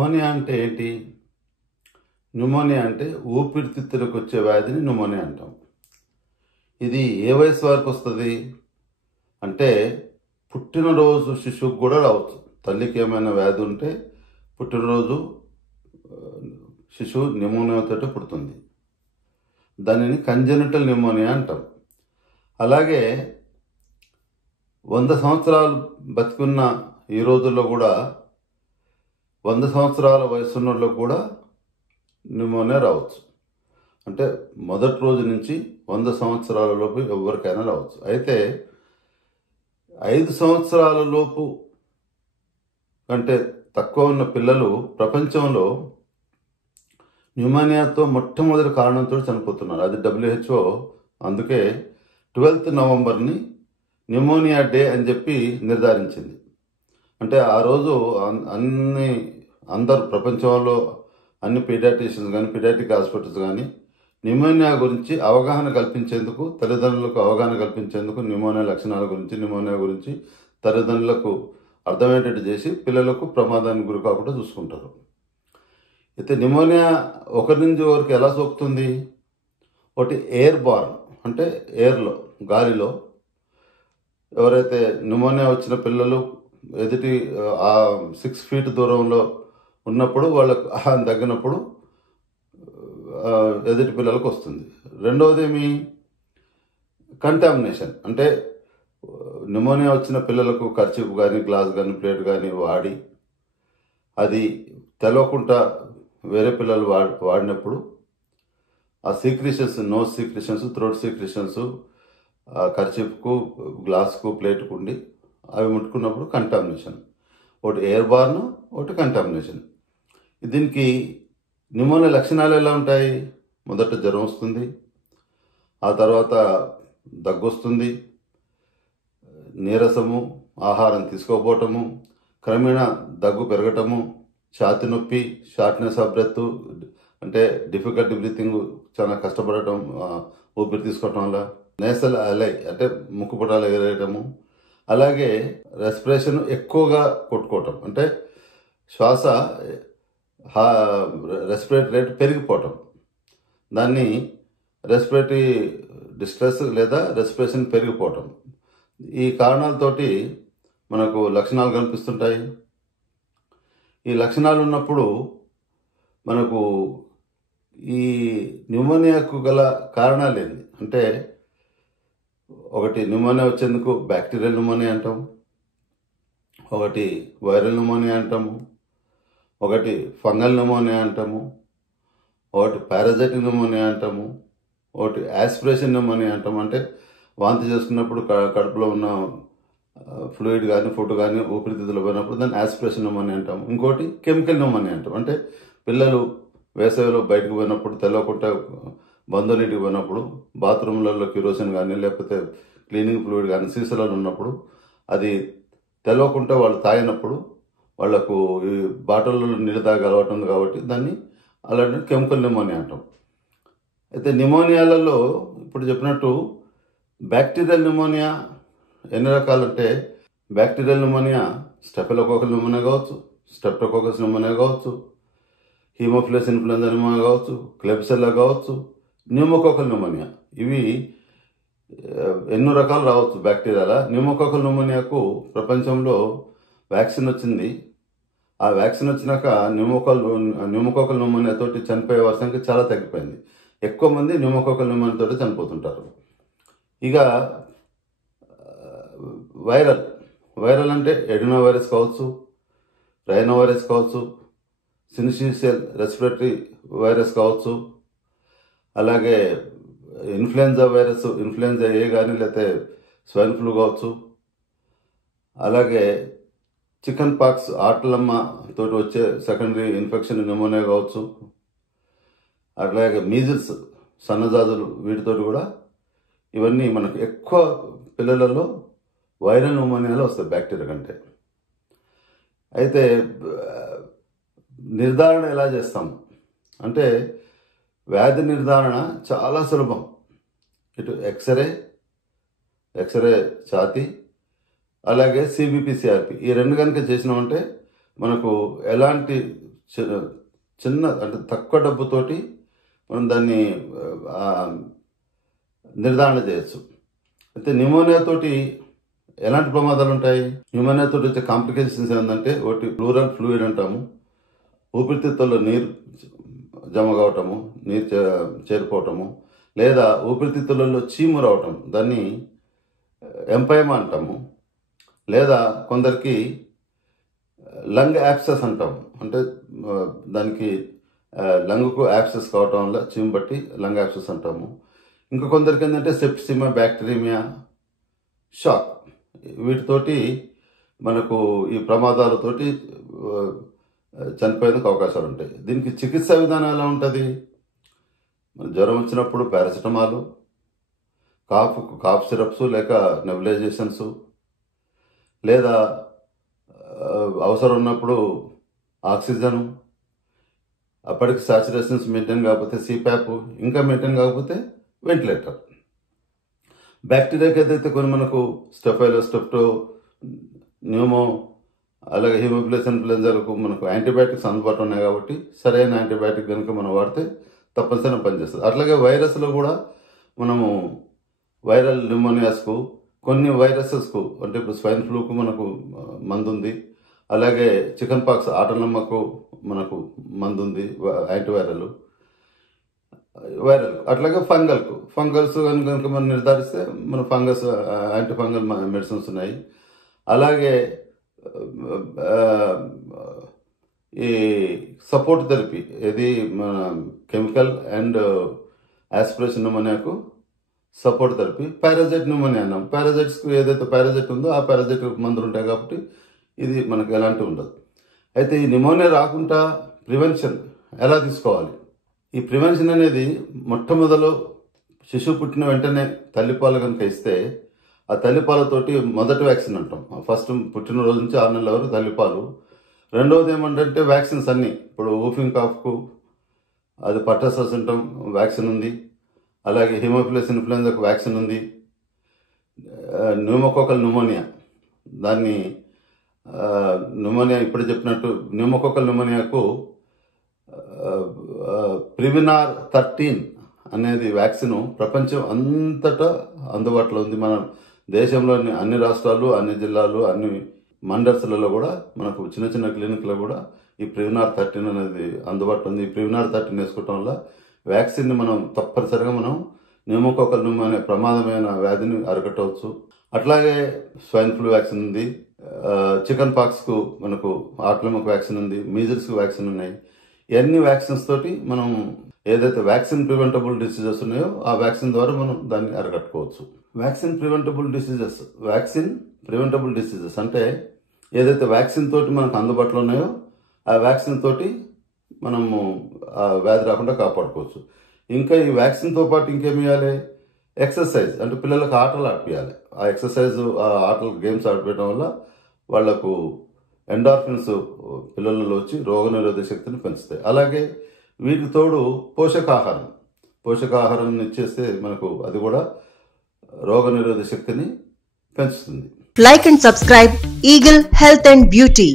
Pneumonia అంటే ఏంటి? Pneumonia అంటే ఊపిరితిత్తులకు వచ్చే వ్యాధిని న్యూమోనియా అంటాం. ఇది ఏ వయసు వరకు వస్తుంది అంటే పుట్టినరోజు శిశువుకు కూడా రావచ్చు. తల్లికి ఏమైనా వ్యాధి ఉంటే పుట్టినరోజు శిశువు న్యూమోనియాతో పుడుతుంది. దానిని కంజెనిటల్ న్యూమోనియా అంటాం. అలాగే 100 సంవత్సరాలు బతికున్న ఈ రోజుల్లో కూడా 100 సంవత్సరాల వయసున్నలో కూడా న్యూమోనియా రావచ్చు. అంటే మొదటి రోజు నుంచి 100 సంవత్సరాల లోపు ఎవరికైనా రావచ్చు. అయితే 5 సంవత్సరాల లోపు కంటే తక్కువ ఉన్న పిల్లలు ప్రపంచంలో న్యూమోనియాతో మొట్టమొదటి కారణంతో చనిపోతున్నారు. అది WHO అందుకే 12th నవంబర్ని న్యూమోనియా డే అని చెప్పి నిర్ధారించింది. అంటే ఆ రోజు అందరు ప్రపంచంలో అన్ని పీడియాట్రిషియన్స్ కానీ పీడియాట్రిక్ హాస్పిటల్స్ కానీ న్యూమోనియా గురించి అవగాహన కల్పించేందుకు, తల్లిదండ్రులకు అవగాహన కల్పించేందుకు న్యూమోనియా లక్షణాల గురించి, న్యూమోనియా గురించి తల్లిదండ్రులకు అర్థమయ్యేటట్టు చేసి పిల్లలకు ప్రమాదానికి గురి కాకుండా చూసుకుంటారు. అయితే న్యూమోనియా ఒకరి నుంచి ఒకరికి ఎలా సోకుతుంది? ఒకటి ఎయిర్ బార్న్, అంటే ఎయిర్లో, గాలిలో. ఎవరైతే న్యూమోనియా వచ్చిన పిల్లలు ఎదుటి 6 feet దూరంలో ఉన్నప్పుడు వాళ్ళకు ఆహారం తగ్గినప్పుడు ఎదుటి పిల్లలకు వస్తుంది. రెండవది ఏమి? కంటామినేషన్, అంటే న్యూమోనియా వచ్చిన పిల్లలకు కర్చీఫ్ కానీ గ్లాస్ కానీ ప్లేట్ కానీ వాడి అది తెలవకుండా వేరే పిల్లలు వాడినప్పుడు ఆ secretions, nose secretions, throat secretions కర్చీఫ్కు, గ్లాస్కు, ప్లేట్కు ఉండి అవి ముట్టుకున్నప్పుడు కంటామినేషన్. ఒకటి ఎయిర్ బార్న్, ఒకటి కంటామినేషన్. దీనికి న్యూమోనియా లక్షణాలు ఎలా ఉంటాయి? మొదట జ్వరం వస్తుంది, ఆ తర్వాత దగ్గు వస్తుంది, నీరసము, ఆహారం తీసుకోకపోవటము, క్రమేణా దగ్గు పెరగటము, ఛాతి నొప్పి, షార్ట్నెస్ ఆఫ్ బ్రెత్, అంటే డిఫికల్టీ బ్రీతింగ్, చాలా కష్టపడటం ఊపిరి తీసుకోవటం వల్ల, నేసల్ అలై అంటే ముక్కు పుటాలు ఎగరేయటము, అలాగే రెస్పిరేషన్ ఎక్కువగా కొట్టుకోవటం, అంటే శ్వాస రెస్పిరేటరీ రేట్ పెరిగిపోవటం, దాన్ని రెస్పిరేటరీ డిస్ట్రెస్ లేదా రెస్పిరేషన్ పెరిగిపోవటం. ఈ కారణాలతోటి మనకు లక్షణాలు కనిపిస్తుంటాయి. ఈ లక్షణాలు ఉన్నప్పుడు మనకు ఈ న్యూమోనియాకు గల కారణాలు ఏంటి అంటే, ఒకటి న్యూమోనియా వచ్చేందుకు బ్యాక్టీరియల్ న్యూమోనియా అంటాం, ఒకటి వైరల్ న్యూమోనియా అంటాము, ఒకటి ఫంగల్ న్యూమోనియా అంటాము, ఒకటి పారాజైటిక్ న్యూమోనియా అంటాము, ఒకటి యాస్పిరేషన్ న్యూమోనియా అంటాము. అంటే వాంతి చేసుకున్నప్పుడు కడుపులో ఉన్న ఫ్లూయిడ్ కానీ ఫుడ్ కానీ ఊపిరితిత్తులు పోయినప్పుడు దాన్ని యాస్పిరేషన్ న్యూమోనియా అంటాము. ఇంకోటి కెమికల్ న్యూమోనియా అంటాం. అంటే పిల్లలు వేసవిలో బయటకు పోయినప్పుడు తెలవకుండా బంధువులింటికి పోయినప్పుడు బాత్రూంలలో కిరోసిన్ కానీ లేకపోతే క్లీనింగ్ ఫ్లూయిడ్ కానీ సీసాలలో ఉన్నప్పుడు అది తెలవకుండా వాళ్ళు తాగినప్పుడు వాళ్లకు ఈ బాటిల్లో నీళ్ళు తాగి అలవాటు ఉంది కాబట్టి దాన్ని అలాంటి కెమికల్ న్యూమోనియా అంటాం. అయితే న్యూమోనియాలలో ఇప్పుడు చెప్పినట్టు బ్యాక్టీరియల్ న్యూమోనియా ఎన్ని రకాలంటే, బ్యాక్టీరియల్ న్యూమోనియా స్టెఫిలోకోకల్ న్యూమోనియా కావచ్చు, స్ట్రెప్టోకోకస్ న్యూమోనియా కావచ్చు, హీమోఫిలస్ ఇన్ఫ్లుయెంజా న్యూమోనియా కావచ్చు, క్లెబ్సిల్లా కావచ్చు, న్యూమోకోకల్ న్యూమోనియా. ఇవి ఎన్నో రకాలు రావచ్చు బ్యాక్టీరియాల. న్యూమోకోకల్ న్యూమోనియాకు ప్రపంచంలో వ్యాక్సిన్ వచ్చింది. ఆ వ్యాక్సిన్ వచ్చినాక న్యూమోకోకల్ న్యూమోనియా తోటి చనిపోయే వారి సంఖ్య చాలా తగ్గిపోయింది. ఎక్కువ మంది న్యూమోకోకల్ న్యూమోనియా తోటి చనిపోతుంటారు. ఇక వైరల్ అంటే ఎడినో వైరస్ కావచ్చు, రైనో వైరస్ కావచ్చు, సిన్సిషియల్ రెస్పిరేటరీ వైరస్ కావచ్చు, అలాగే ఇన్ఫ్లుయెంజా వైరస్, ఇన్ఫ్లుయెంజా ఏ కానీ లేకపోతే స్వైన్ ఫ్లూ కావచ్చు, అలాగే చికెన్ పాక్స్, ఆటలమ్మ తోటి వచ్చే సెకండరీ ఇన్ఫెక్షన్ న్యూమోనియా కావచ్చు, అట్లాగే మీజిల్స్, సన్నజాజులు, వీటితోటి కూడా ఇవన్నీ మనకు ఎక్కువ పిల్లలలో వైరల్ న్యూమోనియాలో వస్తాయి బ్యాక్టీరియా కంటే. అయితే నిర్ధారణ ఎలా చేస్తాం అంటే, వ్యాధి నిర్ధారణ చాలా సులభం. ఇటు ఎక్స్రే ఛాతీ, అలాగే CBP CRP, ఈ రెండు కనుక చేసినామంటే మనకు ఎలాంటి చిన్న అంటే తక్కువ డబ్బుతోటి మనం దాన్ని నిర్ధారణ చేయొచ్చు. అయితే న్యూమోనియా తోటి ఎలాంటి ప్రమాదాలు ఉంటాయి? న్యూమోనియా తోటి వచ్చే కాంప్లికేషన్స్ ఏంటంటే ఒకటి ప్లూరల్ ఫ్లూయిడ్ అంటాము, ఊపిరితిత్తుల్లో నీరు జమ కావటము, నీరు చేరిపోవటము, లేదా ఊపిరితిత్తులలో చీము రావటం, దాన్ని ఎంపైమా అంటాము. లేదా కొందరికి లంగ్ యాప్సెస్ అంటాము, అంటే దానికి లంగ్కు యాప్సెస్ కావటం వల్ల చీము బట్టి లంగ్ యాప్సెస్ అంటాము. ఇంకా కొందరికి ఏంటంటే సెప్టిసిమా, బ్యాక్టీరియా, షాక్, వీటితోటి మనకు ఈ ప్రమాదాలతోటి చనిపోయేందుకు అవకాశాలు ఉంటాయి. దీనికి చికిత్సా విధానం ఎలా ఉంటుంది? జ్వరం వచ్చినప్పుడు పారాసిటమాల్, కాఫ్ సిరప్స్ లేక నెబులైజేషన్స్, లేదా అవసరం ఉన్నప్పుడు ఆక్సిజన్, అప్పటికి సాచురేషన్స్ మెయింటైన్ కాకపోతే సిప్యాప్, ఇంకా మెయింటైన్ కాకపోతే వెంటిలేటర్. బ్యాక్టీరియాకి ఏదైతే కొన్ని మనకు స్టెఫైలో, స్టెప్టో, న్యూమో, అలాగే హిమోఫిలస్ ఇన్ఫ్లుయెంజాలకు మనకు యాంటీబయాటిక్స్ అందుబాటులో ఉన్నాయి కాబట్టి సరైన యాంటీబయాటిక్ కనుక మనం వాడితే తప్పనిసరిగా పనిచేస్తుంది. అట్లాగే వైరస్లో కూడా మనము వైరల్ న్యూమోనియాస్కు, కొన్ని వైరసెస్కు, అంటే ఇప్పుడు స్వైన్ ఫ్లూకు మనకు మందు ఉంది, అలాగే చికెన్ పాక్స్, ఆటలమ్మకు మనకు మందు ఉంది, యాంటీవైరల్, వైరల్. అట్లాగే ఫంగల్స్ కనుక మనం నిర్ధారిస్తే మన ఫంగస్ యాంటీ ఫంగల్ మెడిసిన్స్ ఉన్నాయి. అలాగే ఈ సపోర్ట్ థెరపీ, ఇది మన కెమికల్ అండ్ ఆస్పిరేషన్ న్యూమోనియాకు సపోర్ట్ థెరపీ. పారాజైట్ న్యూమోనియా అన్నాం, పారాజైట్స్కు ఏదైతే పారాజైట్ ఉందో ఆ పారాజైట్ మందులు ఉంటాయి కాబట్టి ఇది మనకు ఎలాంటి ఉండదు. అయితే ఈ న్యూమోనియా రాకుండా ప్రివెన్షన్ ఎలా తీసుకోవాలి? ఈ ప్రివెన్షన్ అనేది మొట్టమొదలు శిశువు పుట్టిన వెంటనే తల్లిపాలు కనుక ఇస్తే ఆ తల్లిపాలతోటి మొదటి వ్యాక్సిన్ అంటాం. ఫస్ట్ పుట్టినరోజు నుంచి 6 నెలల వరకు తల్లిపాలు. రెండవది ఏమంటే వ్యాక్సిన్స్ అన్నీ, ఇప్పుడు ఊఫింగ్ కాఫ్కు అది పర్టసస్ సిండ్రోమ్ వ్యాక్సిన్ ఉంది, అలాగే హిమోఫిలస్ ఇన్ఫ్లుయెంజాకు వ్యాక్సిన్ ఉంది, న్యూమోకోకల్ న్యూమోనియా, దాన్ని న్యూమోనియా ఇప్పుడు చెప్పినట్టు న్యూమోకోకల్ న్యూమోనియాకు ప్రివినార్ 13 అనేది వ్యాక్సిన్ ప్రపంచం అంతటా అందుబాటులో ఉంది. మన దేశంలోని అన్ని రాష్ట్రాలు, అన్ని జిల్లాలు, అన్ని మండల్స్లలో కూడా మనకు చిన్న చిన్న క్లినిక్లో కూడా ఈ ప్రివినార్ 13 అనేది అందుబాటులో ఉంది. ఈ ప్రివినార్ 13 వేసుకోవటం వల్ల వ్యాక్సిన్ని మనం తప్పనిసరిగా మనం న్యూమోకోకల్ న్యూమోనియా ప్రమాదమైన వ్యాధిని అరికట్టవచ్చు. అట్లాగే స్వైన్ ఫ్లూ వ్యాక్సిన్ ఉంది, చికెన్ పాక్స్కు మనకు ఆటలమ్మకు వ్యాక్సిన్ ఉంది, మీజిల్స్కు వ్యాక్సిన్ ఉన్నాయి. ఇవన్నీ వ్యాక్సిన్స్ తోటి మనం ఏదైతే వ్యాక్సిన్ ప్రివెంటబుల్ డిసీజెస్ ఉన్నాయో ఆ వ్యాక్సిన్ ద్వారా మనం దాన్ని అరికట్టుకోవచ్చు. వ్యాక్సిన్ ప్రివెంటబుల్ డిసీజెస్ అంటే ఏదైతే వ్యాక్సిన్ తోటి మనకు అందుబాటులో ఉన్నాయో ఆ వ్యాక్సిన్ తోటి మనము ఆ వ్యాధి రాకుండా కాపాడుకోవచ్చు. ఇంకా ఈ వ్యాక్సిన్తో పాటు ఇంకేమి ఇవ్వాలి? ఎక్సర్సైజ్, అంటే పిల్లలకు ఆటలు ఆడిపియాలి. ఆ ఎక్సర్సైజ్, ఆ ఆటలు, గేమ్స్ ఆడిపించడం వల్ల వాళ్లకు ఎండార్ఫిన్స్ పిల్లలలో వచ్చి రోగనిరోధక శక్తిని పెంచుతాయి. అలాగే వీటికి తోడు పోషకాహారం ఇచ్చేస్తే మనకు అది కూడా రోగనిరోధక శక్తిని పెంచుతుంది. Like and subscribe Eagle Health and Beauty.